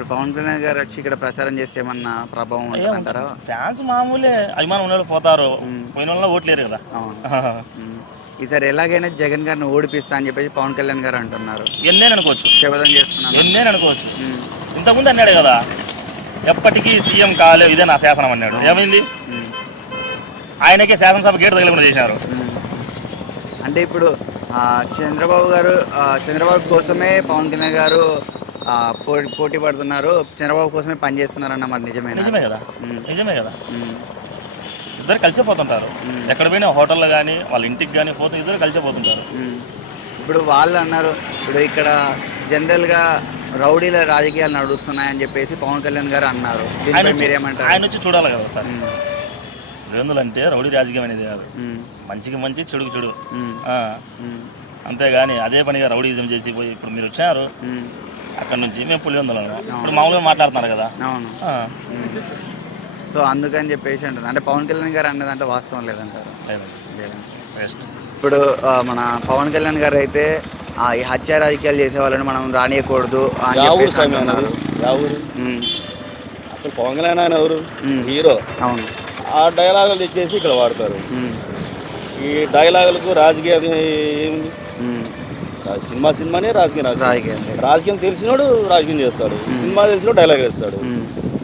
ఇప్పుడు పవన్ కళ్యాణ్ గారు వచ్చి ఇక్కడ ప్రచారం చేస్తే ఏమన్నా ప్రభావం ఉంటుందంటారా? ఫ్యాన్స్ మామూలే, అభిమానం ఉన్న పోతారు, పోయిన వాళ్ళ ఓట్లేరు కదా. అవును. ఈసారి ఎలాగైనా జగన్ గారిని ఓడిపిస్తా అని చెప్పేసి పవన్ కళ్యాణ్ గారు అంటున్నారు. ఎన్నేని అనుకోవచ్చు, శపథం చేస్తున్నాను. ఎన్నేని అనుకోవచ్చు. ఇంతకుముందు అన్నాడు కదా, ఎప్పటికీ సీఎం కాలేదు, ఇదే నా శాసనం అన్నాడు. ఏమైంది? ఆయనకే శాసనసభ గేటు తగలకుండా చేశారు. అంటే ఇప్పుడు చంద్రబాబు కోసమే పవన్ కళ్యాణ్ గారు పోటీ పడుతున్నారు, చంద్రబాబు కోసమే పనిచేస్తున్నారు అన్నమాట. నిజమే కదా, నిజమే కదా. ఇద్దరు కలిసిపోతుంటారు. ఎక్కడ పోయినా హోటల్లో కానీ వాళ్ళ ఇంటికి కానీ పోతే ఇద్దరు కలిసిపోతుంటారు. ఇప్పుడు వాళ్ళు అన్నారు, ఇప్పుడు ఇక్కడ జనరల్గా రౌడీల రాజకీయాలు నడుస్తున్నాయని చెప్పేసి పవన్ కళ్యాణ్ గారు అన్నారు. మీరేమంటారు? ఆయన వచ్చి చూడాలి కదా సార్. రేందులంటే రౌడీ రాజకీయం అనేది కాదు, మంచికి మంచి చెడుకు చెడు. అంతేగాని అదే పనిగా రౌడీజం చేసి పోయి ఇప్పుడు మీరు వచ్చారు అక్కడ నుంచి మేము పులివెందులను ఇప్పుడు మామూలుగా మాట్లాడుతున్నారు కదా. అవును. సో అందుకని చెప్పేసి అంటారు. అంటే పవన్ కళ్యాణ్ గారు అన్నదంటే వాస్తవం లేదంటారు? బెస్ట్. ఇప్పుడు మన పవన్ కళ్యాణ్ గారు అయితే ఈ హత్య రాజకీయాలు చేసే వాళ్ళని మనం రానియకూడదు అని చెప్పేసి అంటున్నారు. అసలు పవన్ కళ్యాణ్ ఆయన ఎవరు? హీరో. అవును. ఆ డైలాగులు తెచ్చేసి ఇక్కడ వాడతారు. ఈ డైలాగులకు రాజకీయం ఏముంది? సినిమానే రాజకీయం తెలిసినోడు రాజకీయం చేస్తాడు, సినిమా తెలిసినోడు డైలాగ్ వేస్తాడు.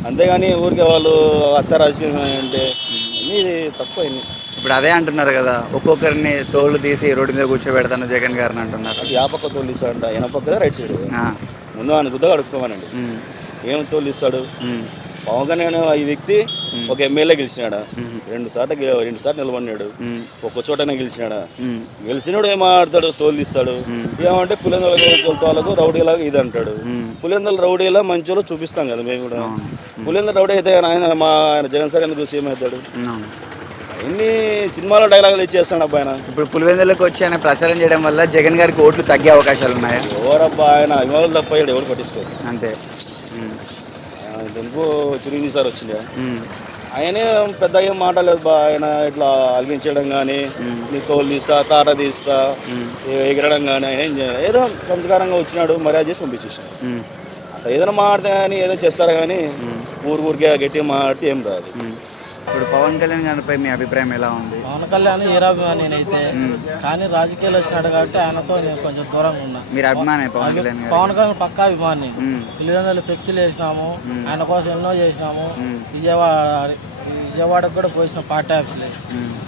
అంతేగాని ఊరికే వాళ్ళు హత్య రాజకీయం అంటే ఇది తక్కువ. ఇప్పుడు అదే అంటున్నారు కదా, ఒక్కొక్కరిని తోళ్ళు తీసి రోడ్డు మీద కూర్చోబెడతాను జగన్ గారిని అంటున్నారు. అది ఆ పక్క తోలు ఇస్తాడంట, ఈయన పక్క రైట్ సైడ్. ముందు ఆయన గుద్దగా అడుక్కోమనండి, ఏం తోలు ఇస్తాడు? పవన్ కళ్యాణ్ ఈ వ్యక్తి ఒక ఎమ్మెల్యే గెలిచినాడా, రెండు సార్లు నిలబడినాడు, ఒక్క చోటనే గెలిచినాడా? గెలిచినాడు ఏం మాట్లాడతాడు? తోలు తీస్తాడు. ఏమంటే పులివెందులకు రౌడీలాగా ఇది అంటాడు. పులివెందుల రౌడీలా మంచోళ్ళు చూపిస్తాం కదా మేము కూడా. పులివెందుల రౌడీ అయితే ఆయన జగన్ సార్ ఎందుకు సీఎం అవుతాడు? ఎన్ని సినిమాలో డైలాగులు తెచ్చేస్తాడు అబ్బా ఆయన. ఇప్పుడు పులివెందులకు వచ్చి ఆయన ప్రచారం చేయడం వల్ల జగన్ గారికి ఓట్లు తగ్గే అవకాశాలు ఉన్నాయా? ఎవరబ్బా ఆయన అభిమానులు తప్ప ఎవరు పట్టించుకోరు అంతే. ఎందుకో చిరంజీవి సార్ వచ్చిందా, ఆయనే పెద్ద ఏం మాట్లాడలేదు బా. ఆయన ఇట్లా అలిగించడం కానీ, నీ తోలు తీస్తా తాట తీస్తా ఎగరడం కానీ ఆయన ఏదో సంస్కారంగా వచ్చినాడు, మర్యాద చేసి పంపించేసాడు. అట్లా ఏదైనా మాట్లాడితే కానీ ఏదో చేస్తారు కానీ ఊరికే గట్టిగా మాట్లాడితే ఏం రాదు. ఇప్పుడు పవన్ కళ్యాణ్ గారిపై మీ అభిప్రాయం ఎలా ఉంది? పవన్ కళ్యాణ్ హీరాభిమాని నేనైతే, కానీ రాజకీయాలు వచ్చినాడు కాబట్టి ఆయనతో నేను కొంచెం దూరంగా ఉన్నా. మీరు అభిమాని పవన్ కళ్యాణ్? పవన్ కళ్యాణ్ పక్కా అభిమాని. పులివెందులు ఫ్లెక్సీలు వేసినాము, ఆయన కోసం ఎన్నో చేసినాము. విజయవాడకు కూడా పోయినాం పార్టీ ఆఫీస్లో.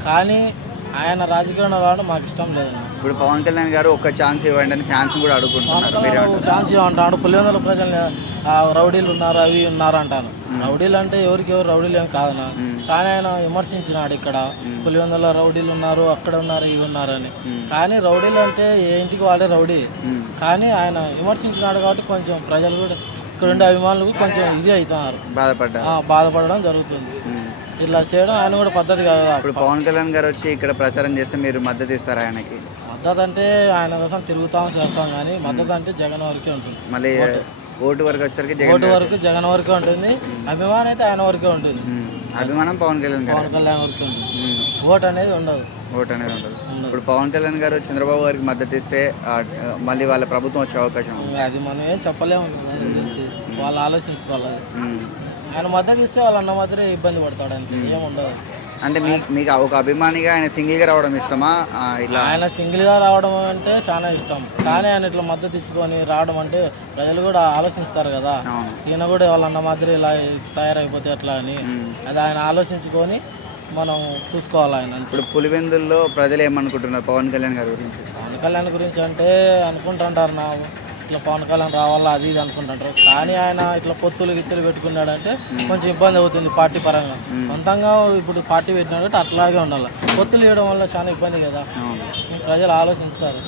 కానీ ఆయన రాజకీయంలో రావడం మాకు ఇష్టం లేదు. ఇప్పుడు పవన్ కళ్యాణ్ గారు ఒక ఛాన్స్ ఇవ్వండి అని ఫ్యాన్స్ కూడా అడుగుకుంటున్నారు. ఛాన్స్ ఇవ్వంటాడు. పులివెందుల ప్రజలు రౌడీలు ఉన్నారు, అవి ఉన్నారు అంటాను. రౌడీలు అంటే ఎవరికి ఎవరు రౌడీలు ఏం కాదనా, కానీ ఆయన విమర్శించినాడు ఇక్కడ పులివెందుల రౌడీలు ఉన్నారు, అక్కడ ఉన్నారు, ఇవి ఉన్నారని. కానీ రౌడీలు అంటే ఏ ఇంటికి వాళ్ళే రౌడీ. కానీ ఆయన విమర్శించినాడు కాబట్టి కొంచెం ప్రజలు కూడా ఇక్కడ ఉండే అభిమానులు కొంచెం ఇది అవుతున్నారు, బాధపడడం జరుగుతుంది. ఇలా చేయడం ఆయన కూడా పద్ధతి కాదు. ఇప్పుడు పవన్ కళ్యాణ్ గారు వచ్చి ఇక్కడ ప్రచారం చేస్తే మీరు మద్దతు ఇస్తారా ఆయనకి? మద్దతు అంటే ఆయన కోసం తిరుగుతాం చేస్తాం, కానీ మద్దతు అంటే జగన్ వరకే ఉంటుంది. మళ్ళీ ఓటు వరకు వచ్చేసరికి జగన్ వరకే ఉంటుంది, అభిమానం అయితే ఆయన వరకే ఉంటుంది. అభిమానం పవన్ కళ్యాణ్ వరకే ఉంటుంది, ఓటు అనేది ఉండదు. ఇప్పుడు పవన్ కళ్యాణ్ గారు చంద్రబాబు గారికి మద్దతు ఇస్తే మళ్ళీ వాళ్ళ ప్రభుత్వం వచ్చే అవకాశం ఉంది. అది మనం ఏం చెప్పలేము, దాని గురించి వాళ్ళు ఆలోచించుకోవాలి. ఆయన మద్దతు ఇస్తే వాళ్ళు అన్న మాత్రమే ఇబ్బంది పడతాడు, అంతే, ఏముండదు. అంటే మీకు ఒక అభిమానిగా ఆయన సింగిల్గా రావడం ఇష్టమా? ఇలా ఆయన సింగిల్గా రావడం అంటే చాలా ఇష్టం, కానీ ఆయన ఇట్లా మద్దతు ఇచ్చుకొని రావడం అంటే ప్రజలు కూడా ఆలోచిస్తారు కదా, ఈయన కూడా వాళ్ళన్న మాదిరి ఇలా తయారైపోతే ఎట్లా అని. అది ఆయన ఆలోచించుకొని మనం చూసుకోవాలి ఆయన. ఇప్పుడు పులివెందుల్లో ప్రజలు ఏమనుకుంటున్నారు పవన్ కళ్యాణ్ గారి గురించి? పవన్ కళ్యాణ్ గురించి అంటే అనుకుంటుంటారు ఇట్లా పవన్ కళ్యాణ్ రావాలా అది ఇది అనుకుంటుంటారు, కానీ ఆయన ఇట్లా పొత్తులు గిత్తులు పెట్టుకున్నాడంటే కొంచెం ఇబ్బంది అవుతుంది పార్టీ పరంగా. సొంతంగా ఇప్పుడు పార్టీ పెట్టినాడు అట్లాగే ఉండాలి, పొత్తులు ఇవ్వడం వల్ల చాలా ఇబ్బంది కదా, ప్రజలు ఆలోచిస్తారు.